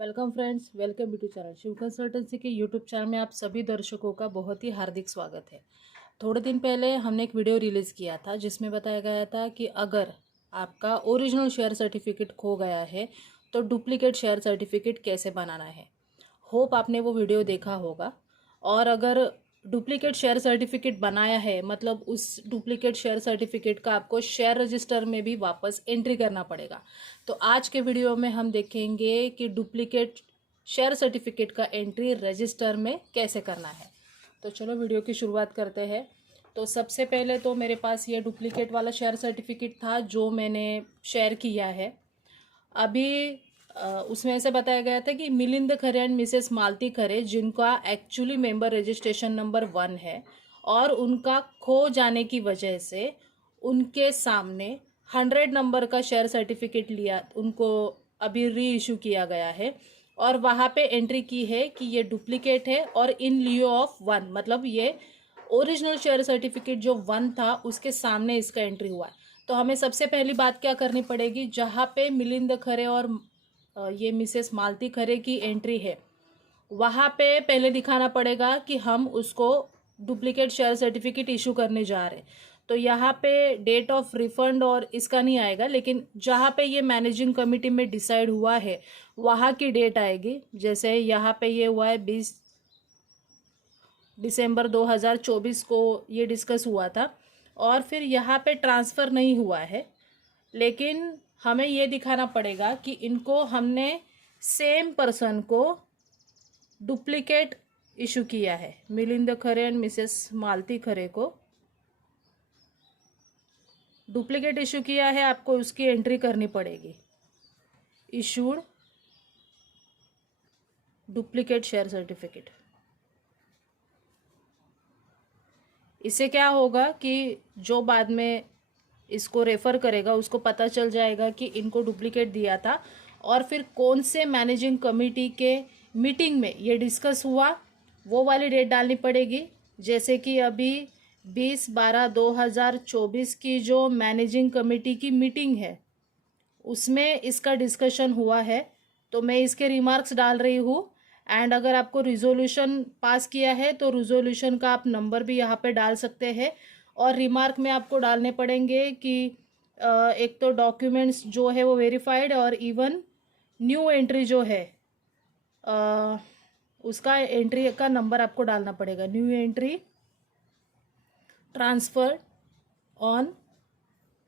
Welcome friends, welcome to channel Shiv consultancy के YouTube channel में आप सभी दर्शकों का बहुत ही हार्दिक स्वागत है। थोड़े दिन पहले हमने एक वीडियो रिलीज़ किया था जिसमें बताया गया था कि अगर आपका ओरिजिनल शेयर सर्टिफिकेट खो गया है तो डुप्लीकेट शेयर सर्टिफिकेट कैसे बनाना है। होप आपने वो वीडियो देखा होगा। और अगर डुप्लीकेट शेयर सर्टिफिकेट बनाया है मतलब उस डुप्लीकेट शेयर सर्टिफिकेट का आपको शेयर रजिस्टर में भी वापस एंट्री करना पड़ेगा। तो आज के वीडियो में हम देखेंगे कि डुप्लीकेट शेयर सर्टिफिकेट का एंट्री रजिस्टर में कैसे करना है। तो चलो वीडियो की शुरुआत करते हैं। तो सबसे पहले तो मेरे पास ये डुप्लीकेट वाला शेयर सर्टिफिकेट था जो मैंने शेयर किया है। अभी उसमें ऐसे बताया गया था कि मिलिंद खरे एंड मिसेस मालती खरे जिनका एक्चुअली मेंबर रजिस्ट्रेशन नंबर 1 है और उनका खो जाने की वजह से उनके सामने 100 नंबर का शेयर सर्टिफिकेट लिया, उनको अभी री इशू किया गया है और वहाँ पे एंट्री की है कि ये डुप्लीकेट है और इन लियो ऑफ 1, मतलब ये ओरिजिनल शेयर सर्टिफिकेट जो 1 था उसके सामने इसका एंट्री हुआ है। तो हमें सबसे पहली बात क्या करनी पड़ेगी, जहाँ पे मिलिंद खरे और ये मिसेस मालती खरे की एंट्री है वहाँ पे पहले दिखाना पड़ेगा कि हम उसको डुप्लीकेट शेयर सर्टिफिकेट इशू करने जा रहे हैं। तो यहाँ पे डेट ऑफ रिफंड और इसका नहीं आएगा, लेकिन जहाँ पे ये मैनेजिंग कमेटी में डिसाइड हुआ है वहाँ की डेट आएगी। जैसे यहाँ पे ये हुआ है 20 दिसंबर 2024 को ये डिस्कस हुआ था और फिर यहाँ पे ट्रांसफ़र नहीं हुआ है, लेकिन हमें ये दिखाना पड़ेगा कि इनको हमने सेम पर्सन को डुप्लीकेट इशू किया है। मिलिंद खरे एंड मिसेस मालती खरे को डुप्लीकेट इशू किया है, आपको उसकी एंट्री करनी पड़ेगी। Issued duplicate share certificate. इससे क्या होगा कि जो बाद में इसको रेफ़र करेगा उसको पता चल जाएगा कि इनको डुप्लीकेट दिया था और फिर कौन से मैनेजिंग कमेटी के मीटिंग में ये डिस्कस हुआ वो वाली डेट डालनी पड़ेगी। जैसे कि अभी 20/12/2024 की जो मैनेजिंग कमेटी की मीटिंग है उसमें इसका डिस्कशन हुआ है, तो मैं इसके रिमार्क्स डाल रही हूँ। एंड अगर आपको रिजोल्यूशन पास किया है तो रिजोल्यूशन का आप नंबर भी यहाँ पे डाल सकते हैं और रिमार्क में आपको डालने पड़ेंगे कि एक तो डॉक्यूमेंट्स जो है वो वेरीफाइड और इवन न्यू एंट्री जो है उसका एंट्री का नंबर आपको डालना पड़ेगा। New entry transfer on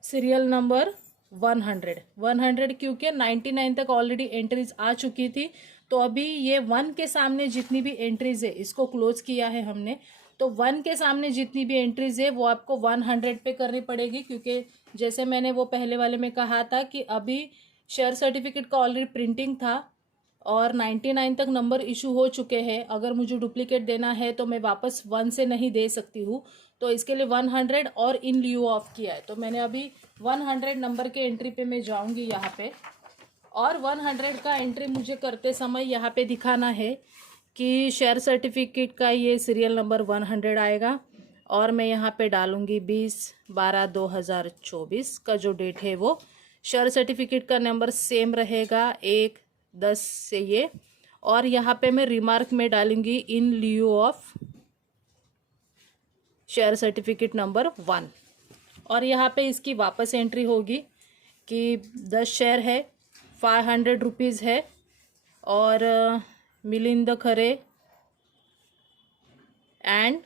serial number 100 क्योंकि 99 तक ऑलरेडी एंट्रीज आ चुकी थी, तो अभी ये 1 के सामने जितनी भी एंट्रीज है इसको क्लोज किया है हमने। तो 1 के सामने जितनी भी एंट्रीज है वो आपको 100 पे करनी पड़ेगी, क्योंकि जैसे मैंने वो पहले वाले में कहा था कि अभी शेयर सर्टिफिकेट का ऑलरेडी प्रिंटिंग था और 99 तक नंबर इशू हो चुके हैं। अगर मुझे डुप्लीकेट देना है तो मैं वापस 1 से नहीं दे सकती हूँ, तो इसके लिए 100 और इन लियो ऑफ किया है। तो मैंने अभी 100 नंबर के एंट्री पे मैं जाऊँगी यहाँ पे और 100 का एंट्री मुझे करते समय यहाँ पे दिखाना है कि शेयर सर्टिफिकेट का ये सीरियल नंबर 100 आएगा और मैं यहाँ पे डालूँगी 20/12/2024 का जो डेट है वो शेयर सर्टिफिकेट का नंबर सेम रहेगा 1-10 से ये, और यहाँ पे मैं रिमार्क में डालूँगी in lieu of share certificate number 1 और यहाँ पे इसकी वापस एंट्री होगी कि 10 शेयर है, 500 रुपीज़ है और मिलिंद खरे एंड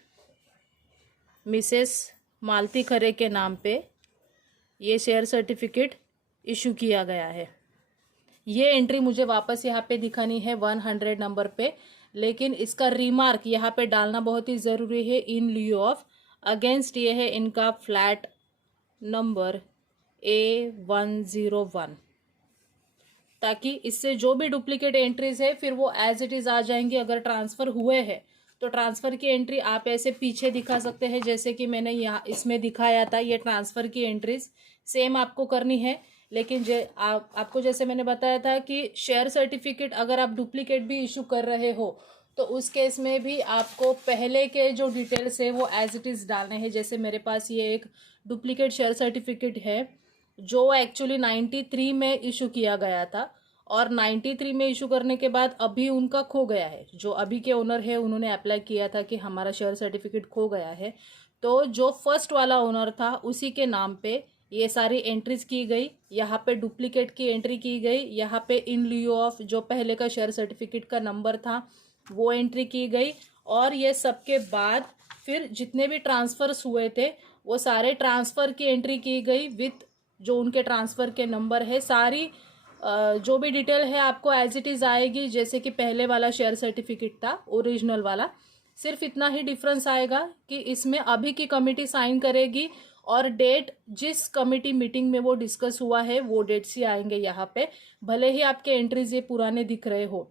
मिसेस मालती खरे के नाम पे ये शेयर सर्टिफिकेट इशू किया गया है। ये एंट्री मुझे वापस यहाँ पे दिखानी है 100 नंबर पे, लेकिन इसका रिमार्क यहाँ पे डालना बहुत ही ज़रूरी है। इन लियो ऑफ अगेंस्ट ये है इनका फ्लैट नंबर A101, ताकि इससे जो भी डुप्लीकेट एंट्रीज है फिर वो एज इट इज़ आ जाएंगी। अगर ट्रांसफ़र हुए हैं तो ट्रांसफ़र की एंट्री आप ऐसे पीछे दिखा सकते हैं, जैसे कि मैंने यहाँ इसमें दिखाया था। ये ट्रांसफ़र की एंट्रीज सेम आपको करनी है, लेकिन आपको जैसे मैंने बताया था कि शेयर सर्टिफिकेट अगर आप डुप्लीकेट भी इशू कर रहे हो तो उस केस में भी आपको पहले के जो डिटेल्स है वो एज इट इज़ डालने हैं। जैसे मेरे पास ये एक डुप्लीकेट शेयर सर्टिफिकेट है जो एक्चुअली 93 में इशू किया गया था और 93 में इशू करने के बाद अभी उनका खो गया है। जो अभी के ओनर है उन्होंने अप्लाई किया था कि हमारा शेयर सर्टिफिकेट खो गया है, तो जो फर्स्ट वाला ओनर था उसी के नाम पे ये सारी एंट्रीज की गई। यहाँ पे डुप्लीकेट की एंट्री की गई, यहाँ पे इन लियो ऑफ जो पहले का शेयर सर्टिफिकेट का नंबर था वो एंट्री की गई। और ये सबके बाद फिर जितने भी ट्रांसफर्स हुए थे वो सारे ट्रांसफ़र की एंट्री की गई विथ जो उनके ट्रांसफ़र के नंबर है। सारी जो भी डिटेल है आपको एज इट इज़ आएगी, जैसे कि पहले वाला शेयर सर्टिफिकेट था ओरिजिनल वाला। सिर्फ इतना ही डिफरेंस आएगा कि इसमें अभी की कमेटी साइन करेगी और डेट जिस कमेटी मीटिंग में वो डिस्कस हुआ है वो डेट्स ही आएंगे यहाँ पे। भले ही आपके एंट्रीज ये पुराने दिख रहे हो,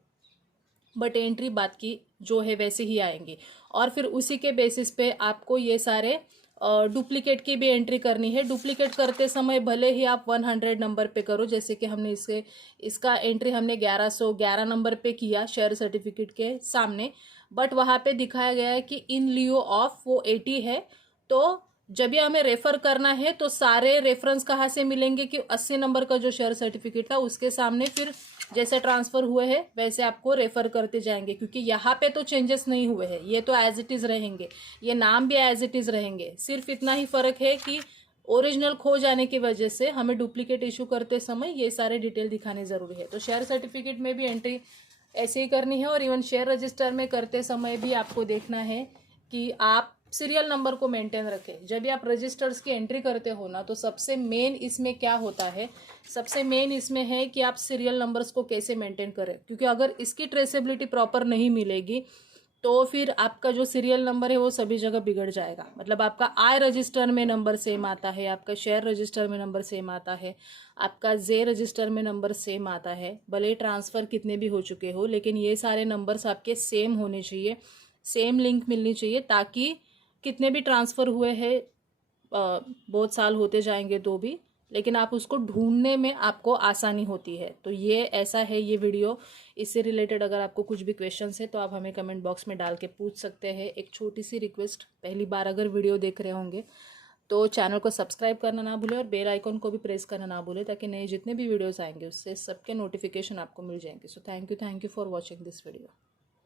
बट एंट्री बात की जो है वैसे ही आएंगी। और फिर उसी के बेसिस पे आपको ये सारे डुप्लीकेट की भी एंट्री करनी है। डुप्लीकेट करते समय भले ही आप 100 नंबर पे करो, जैसे कि हमने इसका एंट्री हमने 1111 नंबर पे किया शेयर सर्टिफिकेट के सामने, बट वहाँ पे दिखाया गया है कि इन लियो ऑफ वो 80 है। तो जब भी हमें रेफर करना है तो सारे रेफरेंस कहाँ से मिलेंगे कि 80 नंबर का जो शेयर सर्टिफिकेट था उसके सामने फिर जैसे ट्रांसफ़र हुए हैं वैसे आपको रेफ़र करते जाएंगे, क्योंकि यहाँ पे तो चेंजेस नहीं हुए हैं, ये तो एज इट इज़ रहेंगे, ये नाम भी एज इट इज़ रहेंगे। सिर्फ इतना ही फ़र्क है कि ओरिजिनल खो जाने की वजह से हमें डुप्लीकेट इशू करते समय ये सारे डिटेल दिखाने ज़रूरी है। तो शेयर सर्टिफिकेट में भी एंट्री ऐसे ही करनी है और इवन शेयर रजिस्टर में करते समय भी आपको देखना है कि आप सीरियल नंबर को मेंटेन रखें। जब भी आप रजिस्टर्स की एंट्री करते हो ना, तो सबसे मेन इसमें क्या होता है, सबसे मेन इसमें है कि आप सीरियल नंबर्स को कैसे मेंटेन करें, क्योंकि अगर इसकी ट्रेसेबिलिटी प्रॉपर नहीं मिलेगी तो फिर आपका जो सीरियल नंबर है वो सभी जगह बिगड़ जाएगा। मतलब आपका आई रजिस्टर में नंबर सेम आता है, आपका शेयर रजिस्टर में नंबर सेम आता है, आपका जे रजिस्टर में नंबर सेम आता है। भले ट्रांसफ़र कितने भी हो चुके हो, लेकिन ये सारे नंबर्स आपके सेम होने चाहिए, सेम लिंक मिलनी चाहिए, ताकि कितने भी ट्रांसफ़र हुए हैं बहुत साल होते जाएंगे तो भी, लेकिन आप उसको ढूंढने में आपको आसानी होती है। तो ये ऐसा है ये वीडियो। इससे रिलेटेड अगर आपको कुछ भी क्वेश्चंस है तो आप हमें कमेंट बॉक्स में डाल के पूछ सकते हैं। एक छोटी सी रिक्वेस्ट, पहली बार अगर वीडियो देख रहे होंगे तो चैनल को सब्सक्राइब करना ना भूलें और बेल आइकन को भी प्रेस करना ना भूलें, ताकि नए जितने भी वीडियोज़ आएंगे उससे सबके नोटिफिकेशन आपको मिल जाएंगे। So thank you for watching this video.